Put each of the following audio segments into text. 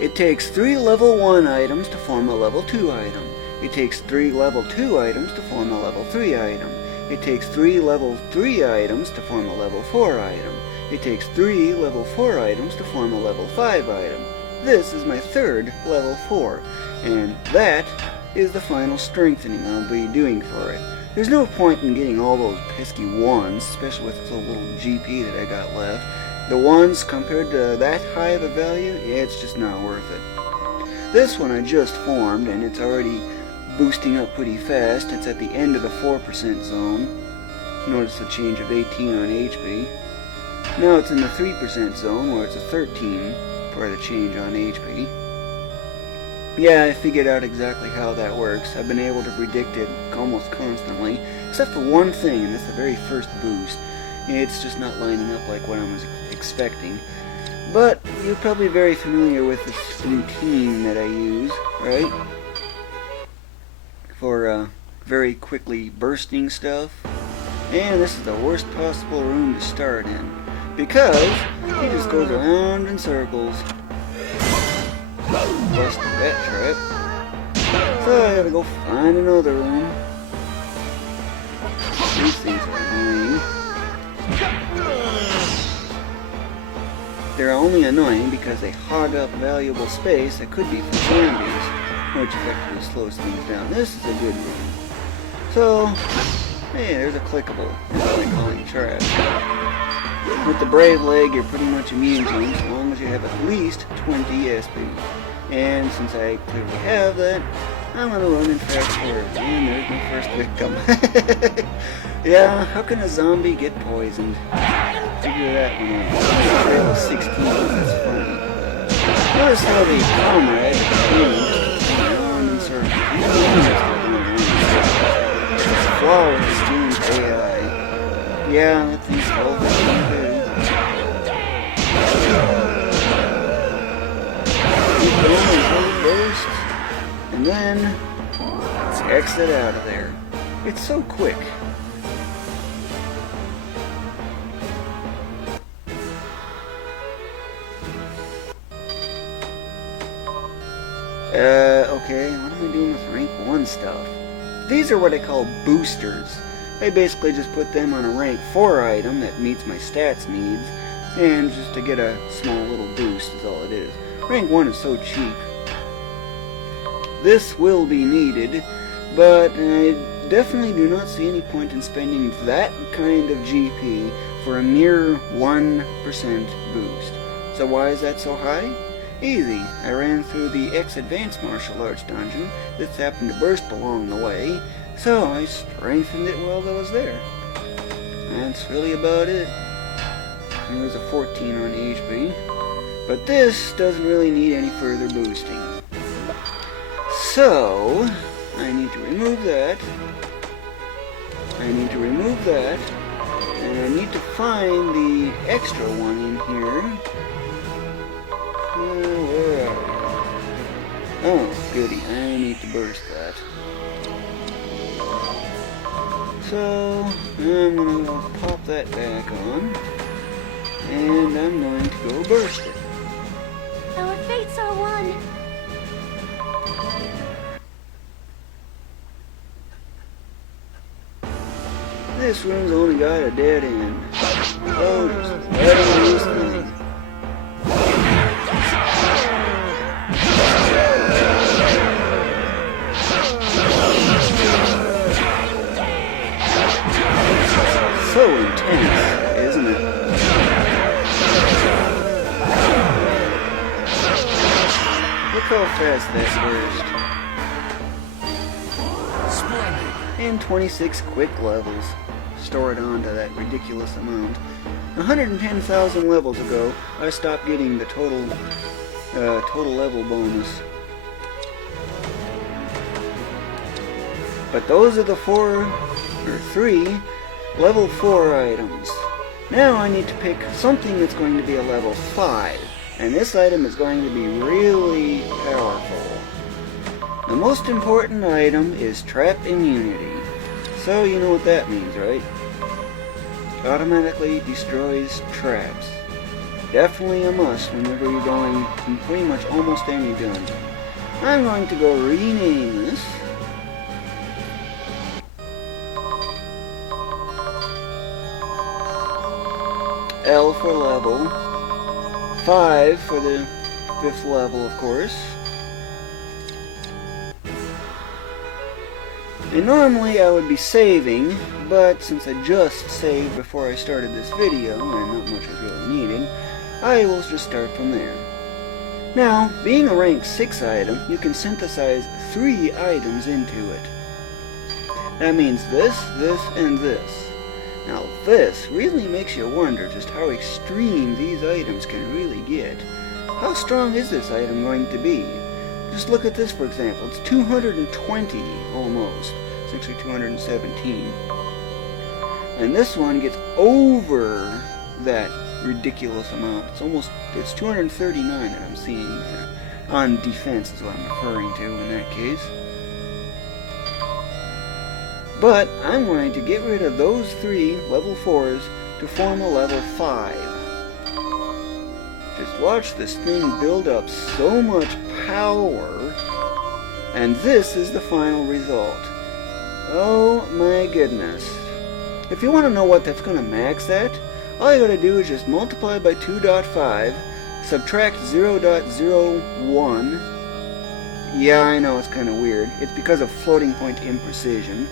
It takes 3 level 1 items to form a level 2 item. It takes 3 level 2 items to form a level 3 item. It takes 3 level 3 items to form a level 4 item. It takes 3 level 4 items to form a level 5 item. This is my third level 4, and that is the final strengthening I'll be doing for it. There's no point in getting all those pesky 1s, especially with the little GP that I got left. The 1s compared to that high of a value, yeah, it's just not worth it. This one I just formed, and it's already boosting up pretty fast. It's at the end of the 4% zone. Notice the change of 18 on HP. Now it's in the 3% zone, where it's a 13 for the change on HP. Yeah, I figured out exactly how that works. I've been able to predict it almost constantly, except for one thing, and that's the very first boost. It's just not lining up like what I was expecting. But you're probably very familiar with this routine that I use, right? For very quickly bursting stuff. And this is the worst possible room to start in, because he just goes around in circles. Busted that trap. So I gotta go find another room. These things are annoying. They're only annoying because they hog up valuable space that could be for zombies, which effectively slows things down. This is a good room. So, hey, there's a clickable. That's what I call it trash. With the Brave Leg, you're pretty much immune to them as long as you have at least 20 SP. And since I clearly have that, I'm going to run and fast forward. And there's my first victim. Yeah, how can a zombie get poisoned? Figure that one out. Trail of 16, that's funny. Notice how the comrade just goes around in circles. It's a flaw with this game's AI. Yeah, that thing's all the same too. Burst, and then let's exit out of there. It's so quick. Okay, what am I doing with rank 1 stuff? These are what I call boosters. I basically just put them on a rank 4 item that meets my stats needs, and just to get a small little boost is all it is. Rank 1 is so cheap. This will be needed, but I definitely do not see any point in spending that kind of GP for a mere 1% boost. So why is that so high? Easy. I ran through the X Advanced Martial Arts dungeon. This happened to burst along the way, so I strengthened it while I was there. That's really about it. There was a 14 on HP. But this doesn't really need any further boosting. So, I need to remove that. I need to remove that. And I need to find the extra one in here. Where are we? Oh, goody. I need to burst that. So, I'm going to pop that back on. And I'm going to go burst it. Our fates are one. This room's only got a dead end. Oh, just let it loose thing. So intense, isn't it? Look how fast that burst. Splendid. And 26 quick levels. Stored onto that ridiculous amount. 110,000 levels ago, I stopped getting the total level bonus. But those are the 3 level 4 items. Now I need to pick something that's going to be a level 5. And this item is going to be really powerful. The most important item is Trap Immunity. So you know what that means, right? Automatically destroys traps. Definitely a must whenever you're going in pretty much almost any dungeon. I'm going to go rename this. L for level. 5 for the 5th level, of course. And normally I would be saving, but since I just saved before I started this video, and not much is really needed, I will just start from there. Now, being a rank 6 item, you can synthesize 3 items into it. That means this, and this. Now this really makes you wonder just how extreme these items can really get. How strong is this item going to be? Just look at this, for example. It's 220 almost. It's actually 217. And this one gets over that ridiculous amount. It's 239 that I'm seeing there. On defense is what I'm referring to in that case. But I'm going to get rid of those 3 level 4s to form a level 5. Just watch this thing build up so much power, and this is the final result. Oh my goodness. If you want to know what that's going to max at, all you got to do is just multiply by 2.5, subtract 0.01. Yeah, I know it's kind of weird. It's because of floating point imprecision.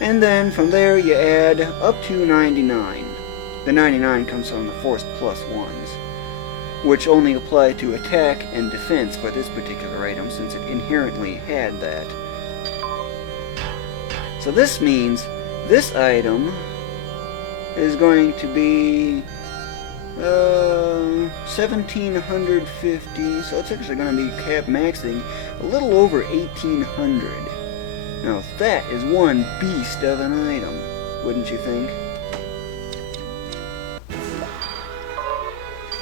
And then from there you add up to 99. The 99 comes from the forced plus 1s, which only apply to attack and defense for this particular item since it inherently had that. So this means this item is going to be 1750, so it's actually going to be cap maxing a little over 1800. Now that is one beast of an item, wouldn't you think?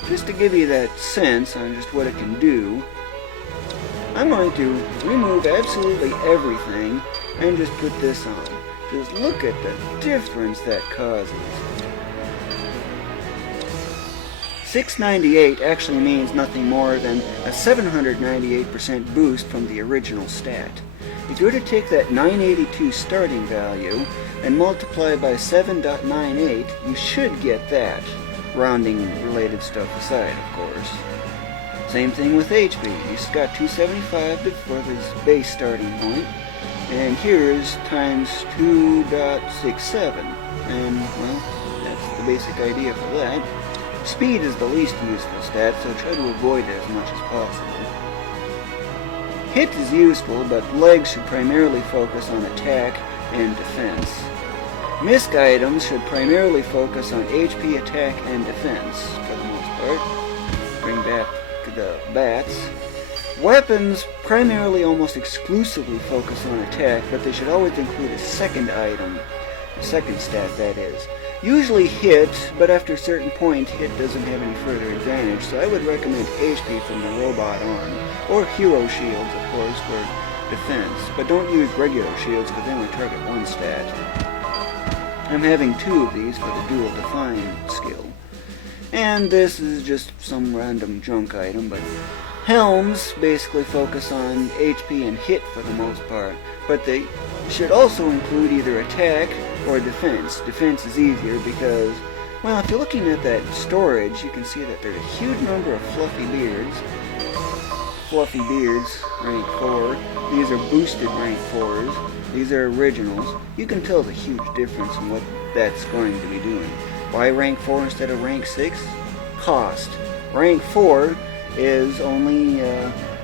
Just to give you that sense on just what it can do, I'm going to remove absolutely everything and just put this on. Just look at the difference that causes. 698 actually means nothing more than a 798% boost from the original stat. If you were to take that 982 starting value and multiply by 7.98, you should get that, rounding related stuff aside, of course. Same thing with HP. He's got 275 for his base starting point, and here's times 2.67, and well, that's the basic idea for that. Speed is the least useful stat, so try to avoid it as much as possible. Hit is useful, but legs should primarily focus on attack and defense. Misc items should primarily focus on HP, attack, and defense, for the most part. Bring back the bats. Weapons primarily almost exclusively focus on attack, but they should always include a second item. A second stat, that is. Usually hit, but after a certain point, hit doesn't have any further advantage, so I would recommend HP from the robot arm, or hero shields, of course, for defense, but don't use regular shields because they only target one stat. I'm having 2 of these for the dual define skill. And this is just some random junk item, but helms basically focus on HP and hit for the most part, but they should also include either attack or defense. Defense is easier because, well, if you're looking at that storage, you can see that there's a huge number of fluffy beards. Fluffy beards, rank 4. These are boosted rank 4s. These are originals. You can tell the huge difference in what that's going to be doing. Why rank 4 instead of rank 6? Cost. Rank 4 is only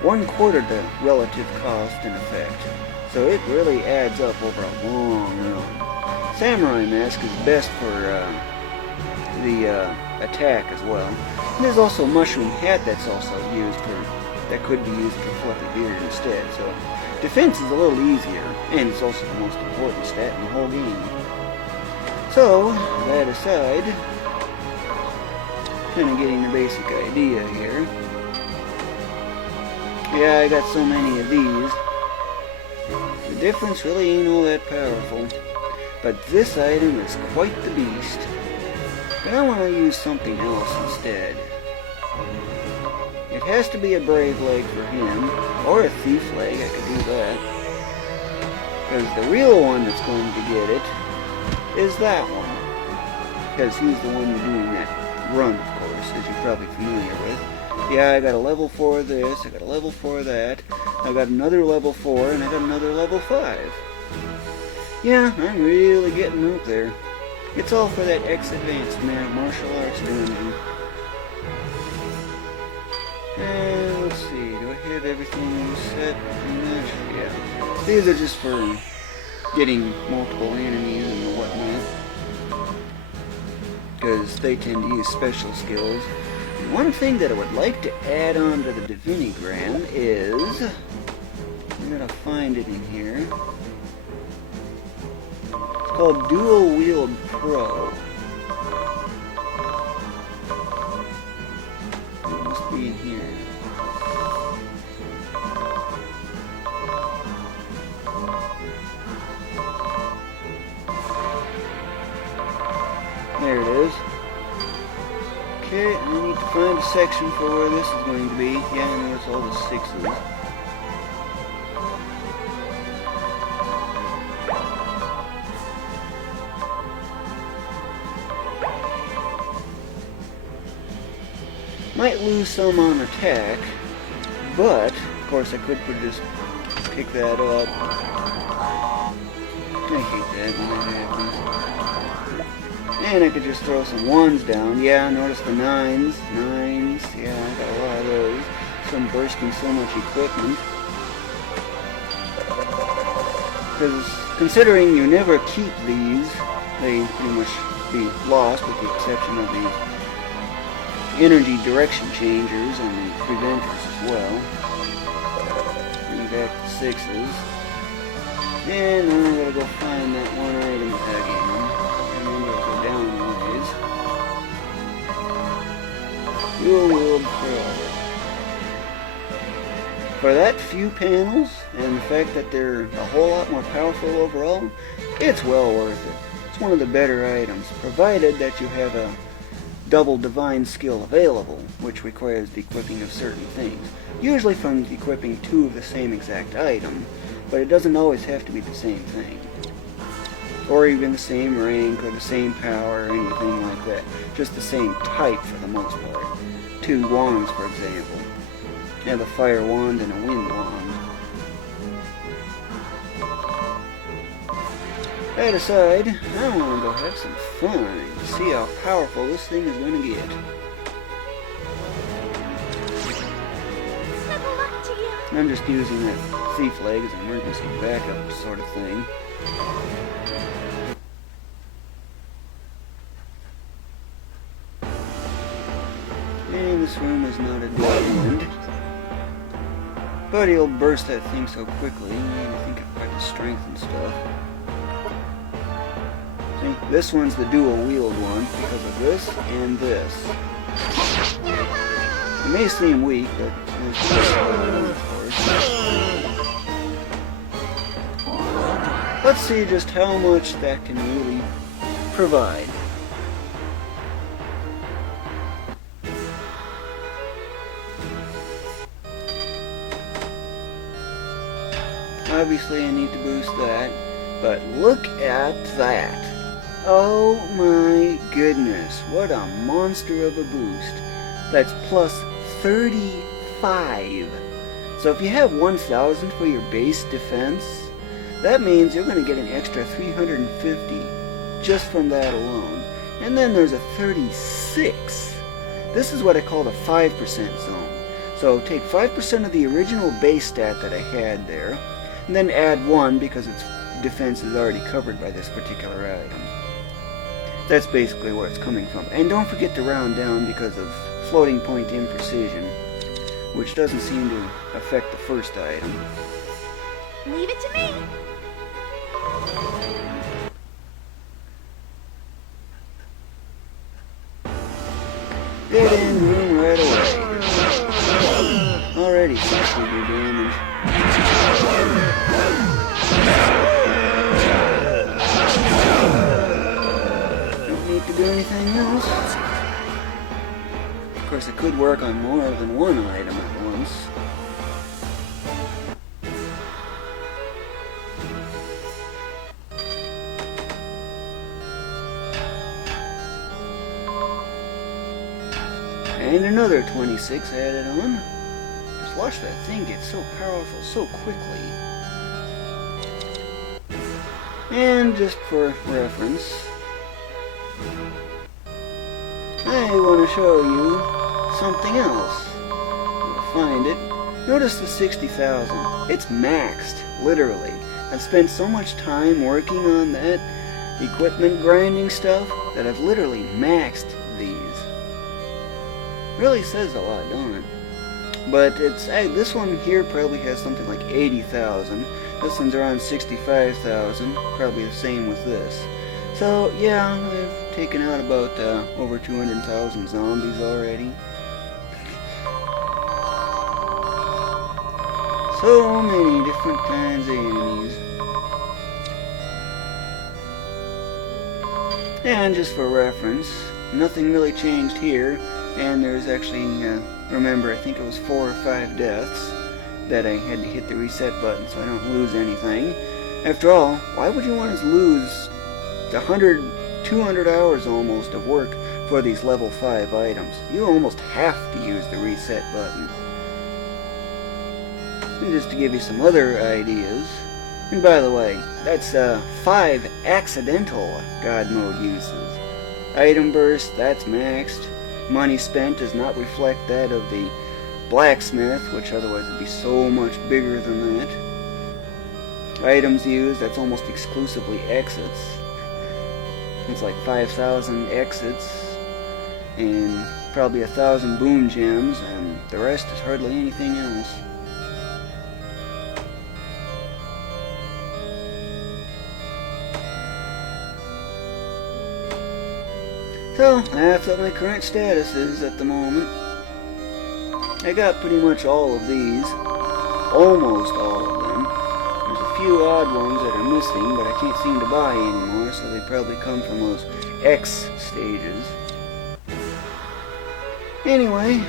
1/4 the relative cost in effect. So it really adds up over a long run. Samurai Mask is best for the attack as well. And there's also Mushroom Hat that could be used for Fluffy Beard instead. So defense is a little easier, and it's also the most important stat in the whole game. So, that aside, kind of getting the basic idea here. Yeah, I got so many of these. The difference really ain't all that powerful. But this item is quite the beast. But I want to use something else instead. It has to be a brave leg for him, or a thief leg, I could do that. Because the real one that's going to get it is that one. Because he's the one doing that run, of course, as you're probably familiar with. Yeah, I got a level 4 of this, I got a level 4 of that, I got another level 4, and I got another level 5. Yeah, I'm really getting up there. It's all for that X-Advanced martial arts dungeon. And let's see, do I have everything set pretty much? Yeah. These are just for getting multiple enemies and whatnot. Because they tend to use special skills. And one thing that I would like to add on to the Divinigram is... I'm going to find it in here. It's called Dual Wield Pro. It must be in here. There it is. Okay, I need to find a section for where this is going to be. Yeah, I know it's all the 6s. Might lose some on attack, but, of course, I could just pick that up. I hate that when that happens. And I could just throw some 1s down. Yeah, notice the 9s. 9s, yeah, I got a lot of those. From bursting so much equipment. Because considering you never keep these, they pretty much be lost with the exception of these energy direction changers and the preventers as well. Bring back the 6s. And now I gotta go find that one item again. Down ways. Dual Wield Pro. For that few panels, and the fact that they're a whole lot more powerful overall, it's well worth it. It's one of the better items, provided that you have a double divine skill available, which requires the equipping of certain things. Usually from equipping 2 of the same exact item, but it doesn't always have to be the same thing. Or even the same rank, or the same power, or anything like that. Just the same type for the most part. 2 wands, for example. You have a fire wand and a wind wand. That aside, I want to go have some fun and see how powerful this thing is going to get. I'm just using that thief leg as an emergency backup sort of thing. And this room is not a dead end. But he'll burst that thing so quickly, I think I've got the strength and stuff. See, this one's the dual wield one because of this and this. It may seem weak, but it's just of course. Let's see just how much that can really provide. Obviously I need to boost that, but look at that. Oh my goodness, what a monster of a boost. That's plus 35. So if you have 1,000 for your base defense, that means you're going to get an extra 350 just from that alone. And then there's a 36. This is what I call the 5% zone. So take 5% of the original base stat that I had there, and then add 1 because its defense is already covered by this particular item. That's basically where it's coming from. And don't forget to round down because of floating point imprecision, which doesn't seem to affect the first item. Leave it to me. Get in the room right away. Already 60 damage. Don't need to do anything else. Of course, it could work on more than one item at once. And another 26 added on. Just watch that thing get so powerful so quickly. And just for reference, I want to show you something else. You'll find it. Notice the 60,000. It's maxed, literally. I've spent so much time working on that equipment grinding stuff that I've literally maxed these. Really says a lot, don't it? But it's this one here probably has something like 80,000. This one's around 65,000. Probably the same with this. So yeah, I've taken out about over 200,000 zombies already. So many different kinds of enemies. And just for reference, nothing really changed here. And there's actually, remember, I think it was 4 or 5 deaths that I had to hit the reset button so I don't lose anything. After all, why would you want to lose 100, 200 hours almost of work for these level 5 items? You almost have to use the reset button. And just to give you some other ideas, and by the way, that's 5 accidental God mode uses. Item burst, that's maxed. Money spent does not reflect that of the blacksmith, which otherwise would be so much bigger than that. Items used, that's almost exclusively exits. It's like 5,000 exits and probably 1,000 boon gems, and the rest is hardly anything else. So, that's what my current status is at the moment. I got pretty much all of these. Almost all of them. There's a few odd ones that are missing, but I can't seem to buy anymore, so they probably come from those X stages. Anyway,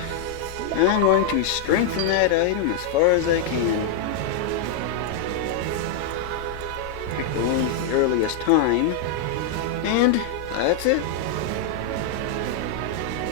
I'm going to strengthen that item as far as I can. Pick the one with the earliest time. And that's it.